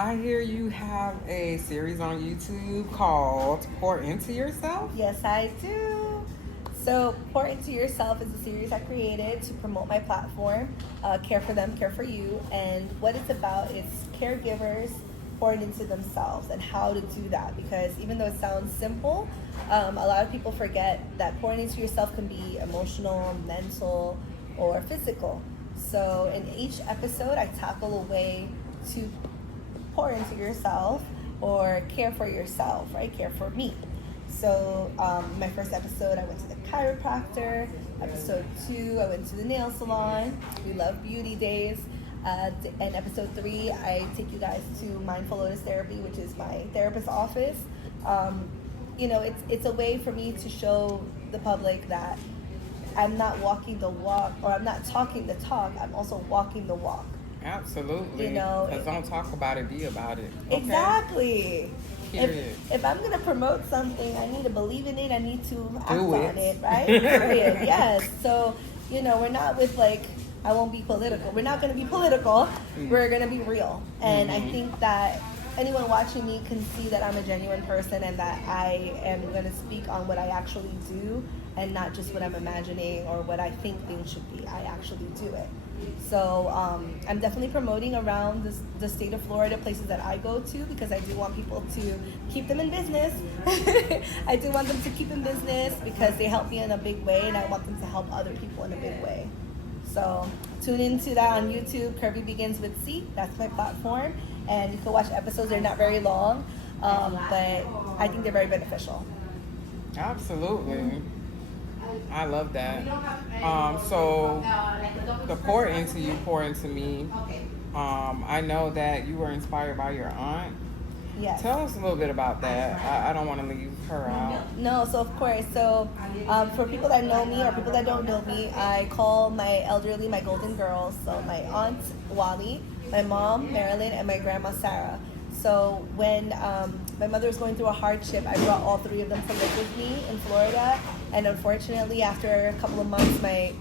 I hear you have a series on YouTube called Pour Into Yourself. Yes, I do. So, Pour Into Yourself is a series I created to promote my platform, Care for Them, Care for You. And what it's about is caregivers pouring into themselves and how to do that. Because even though it sounds simple, a lot of people forget that pouring into yourself can be emotional, mental, or physical. So, in each episode, I tackle a way to pour into yourself or care for yourself, right? Care for me. So my first episode, I went to the chiropractor. Episode 2, I went to the nail salon. We love beauty days. And episode 3, I take you guys to Mindful Lotus Therapy, which is my therapist's office. It's a way for me to show the public that I'm not walking the walk, or I'm not talking the talk, I'm also walking the walk. Absolutely. Because don't talk about it, be about it. Okay? Exactly. Period. If I'm going to promote something, I need to believe in it. I need to act on it, right? Period. Yes. So, we're not with I won't be political. We're not going to be political. We're going to be real. And I think that anyone watching me can see that I'm a genuine person and that I am going to speak on what I actually do and not just what I'm imagining or what I think things should be. I actually do it. So I'm definitely promoting around the state of Florida, places that I go to, because I do want people to keep them in business. I do want them to keep in business because they help me in a big way, and I want them to help other people in a big way. So tune into that on YouTube. Curvy Begins with C. That's my platform. And you can watch episodes. They're not very long, but I think they're very beneficial. Absolutely. I love that. So the pour into you, pour into me. I know that you were inspired by your aunt. Yes. Tell us a little bit about that. I don't want to leave her out. No, so of course. So for people that know me or people that don't know me, I call my elderly my golden girls. So my aunt Wally, my mom Marilyn, and my grandma Sarah. So when my mother was going through a hardship, I brought all 3 of them to live with me in Florida. And unfortunately, after a couple of months, my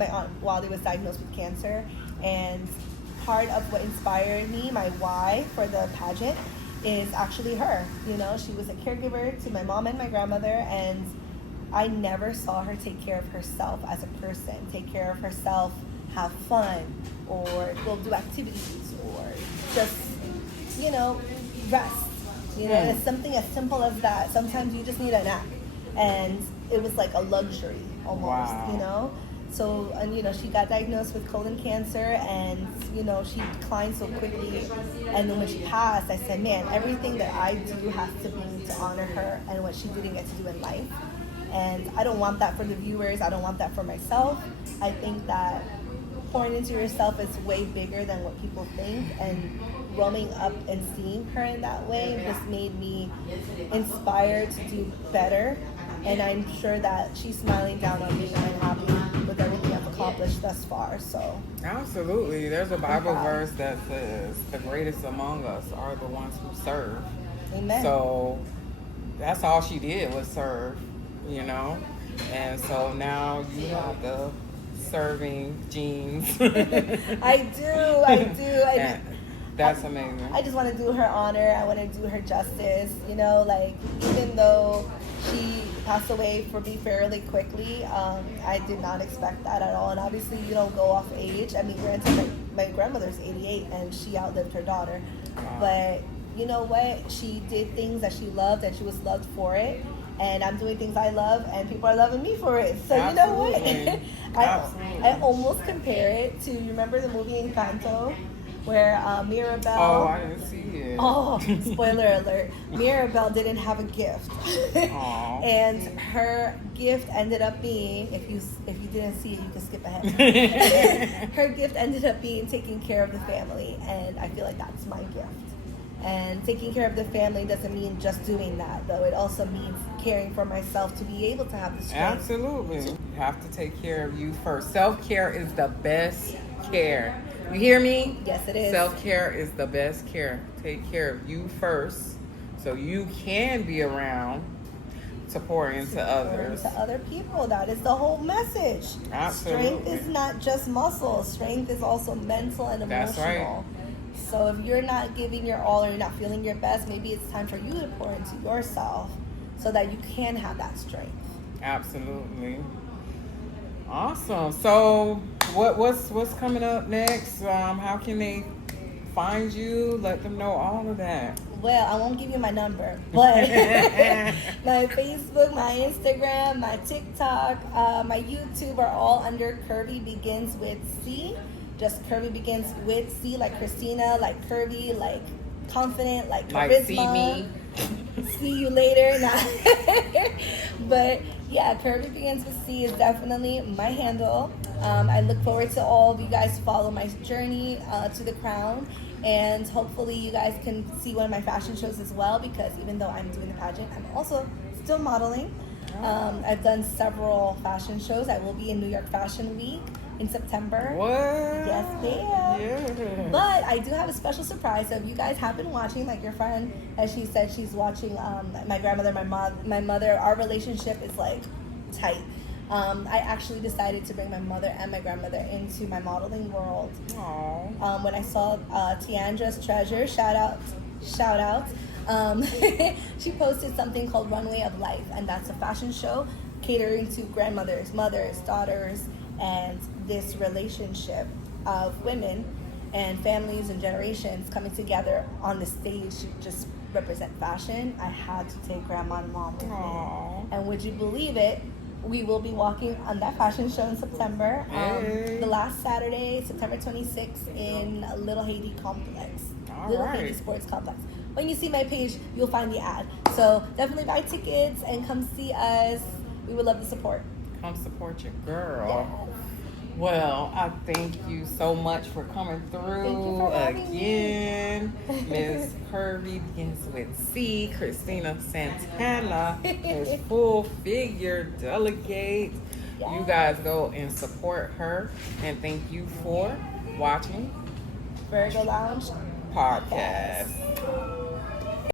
aunt Wally was diagnosed with cancer. And part of what inspired me, my why for the pageant, is actually her. She was a caregiver to my mom and my grandmother, and I never saw her take care of herself as a person, take care of herself, have fun, or go do activities, or just rest. It's something as simple as that. Sometimes you just need a nap, and it was like a luxury almost. Wow. So, and she got diagnosed with colon cancer, and she declined so quickly. And then when she passed, I said, man, everything that I do has to be to honor her and what she didn't get to do in life. And I don't want that for the viewers. I don't want that for myself. I think that pouring into yourself is way bigger than what people think, and growing up and seeing her in that way just made me inspired to do better. And I'm sure that she's smiling down on me, and I'm happy with everything I've accomplished thus far. So Absolutely. There's a Bible verse that says the greatest among us are the ones who serve. Amen. So that's all she did was serve, And so now you have the serving genes. I do. That's amazing. I just want to do her honor. I want to do her justice. Even though she passed away for me fairly quickly, I did not expect that at all. And obviously, you don't go off age. I mean, granted, my grandmother's 88 and she outlived her daughter. Wow. But you know what? She did things that she loved, and she was loved for it. And I'm doing things I love, and people are loving me for it. So Absolutely. You know what? I almost compare it to, you remember the movie Encanto? Where Mirabelle... Oh, I didn't see it. Oh, spoiler alert. Mirabelle didn't have a gift. And her gift ended up being, if you didn't see it, you can skip ahead. Her gift ended up being taking care of the family. And I feel like that's my gift. And taking care of the family doesn't mean just doing that, though. It also means caring for myself to be able to have the strength. Absolutely. You have to take care of you first. Self-care is the best care. You hear me? Yes, it is. Self-care is the best care. Take care of you first so you can be around to pour into others. To other people. That is the whole message. Absolutely. Strength is not just muscle. Strength is also mental and emotional. That's right. So if you're not giving your all or you're not feeling your best, maybe it's time for you to pour into yourself so that you can have that strength. Absolutely. Awesome. So what's coming up next? How can they find you? Let them know all of that. Well, I won't give you my number, but my Facebook, my Instagram, my TikTok, my YouTube are all under Curvy Begins with C. Just Curvy Begins with C, like Christina, like curvy, like confident, like charisma. Like see me. See you later. But yeah, Curvy Begins with C is definitely my handle. I look forward to all of you guys to follow my journey to the crown. And hopefully you guys can see one of my fashion shows as well, because even though I'm doing the pageant, I'm also still modeling. I've done several fashion shows. I will be in New York Fashion Week in September. What? Yes, ma'am. Yeah. But I do have a special surprise. So if you guys have been watching, like your friend, as she said, she's watching my grandmother, my mother, our relationship is like tight. I actually decided to bring my mother and my grandmother into my modeling world. Aww. When I saw Tiandra's Treasure, shout out. She posted something called Runway of Life, and that's a fashion show catering to grandmothers, mothers, daughters, and this relationship of women and families and generations coming together on the stage to just represent fashion. I had to take grandma and mom with me. And would you believe it? We will be walking on that fashion show in September, the last Saturday, September 26th, in Little Haiti Complex. Haiti Sports Complex. When you see my page, you'll find the ad. So definitely buy tickets and come see us. We would love the support. Come support your girl. Yes. Well, I thank you so much for coming through again. Miss Curvy Begins with C, Christina Santana, Miss Full Figure Delegate. Yes. You guys go and support her. And thank you for watching Virgo Lounge podcast.